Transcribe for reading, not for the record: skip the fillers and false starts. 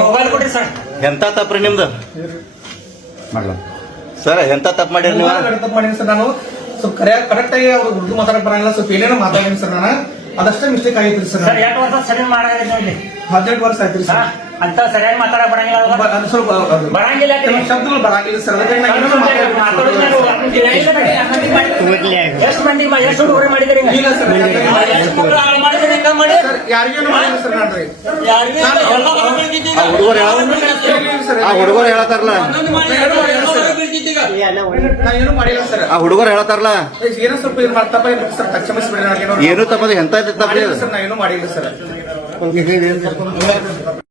Mobile ಕೊಡ್ರಿ sir. ಎಂತ ತಪ್ಪ್ರಿ ನಿಮ್ದು ಸರ್? ಎಂತ ತಪ್ಪು ಮಾಡಿರಿ ನೀವು? ತಪ್ಪು ಮಾಡೀನಿ ಸರ್. ನಾನು ಸ್ವಲ್ಪ ಕರೆಕ್ಟ್ ಆಗಿ ಅವ್ರು ಉರ್ದು ಮಾತಾಡಕ್ ಬರಂಗಿಲ್ಲ, ಸ್ವಲ್ಪ ಏನೇನೋ ಮಾತಾಡೀನಿ ಸರ್. ನಾನು ಅದಷ್ಟೇ ಮಿಸ್ಟೇಕ್ ಆಗೈತ್ರಿ ಸರ್. 8 ವರ್ಷ ಸರಿ ಮಾಡಾಗಿಲ್ಲ ಇಲ್ಲಿ. 18 ವರ್ಷ ಆಯ್ತ್ರಿ ಸರ್. ಅಂತ ಸರಿಯಾಗಿ ಮಾತಾಡಕ್ ಬರಂಗಿಲ್ಲ, ಸ್ವಲ್ಪ ಬರಂಗಿಲ್ಲ, ಶಬ್ದಗಳು ಬರಂಗಿಲ್ಲ ಸರ್. ಅದಕ್ಕೆ ಎಷ್ಟು ಮಂದಿ ಎಷ್ಟು ಹುಡುಗರು ಮಾಡಿದ್ರಿ? ಇಲ್ಲ ಸರ್, ಯಾರಿಗೇನು ಮಾಡಿಲ್ಲ ಸರ್. ನಾನ್ರಿ ಹುಡುಗರು ಹೇಳತ್ತಾರಲ್ಲ, ನಾ ಏನು ಮಾಡಿಲ್ಲ ಸರ್. ಆ ಹುಡುಗರು ಹೇಳತ್ತಾರಲ್ಲ ಏನೋ ಸ್ವಲ್ಪ ಇದು ತಪ್ಪ ಸರ್. ಕ್ಷಮಿಸ್ಬಿಡ್ರಿ. ಏನು ತಪ್ಪದ ಎಂತ ತಪ್ಪ ಸರ್. ನಾ ಏನು ಮಾಡಿಲ್ಲ ಸರ್.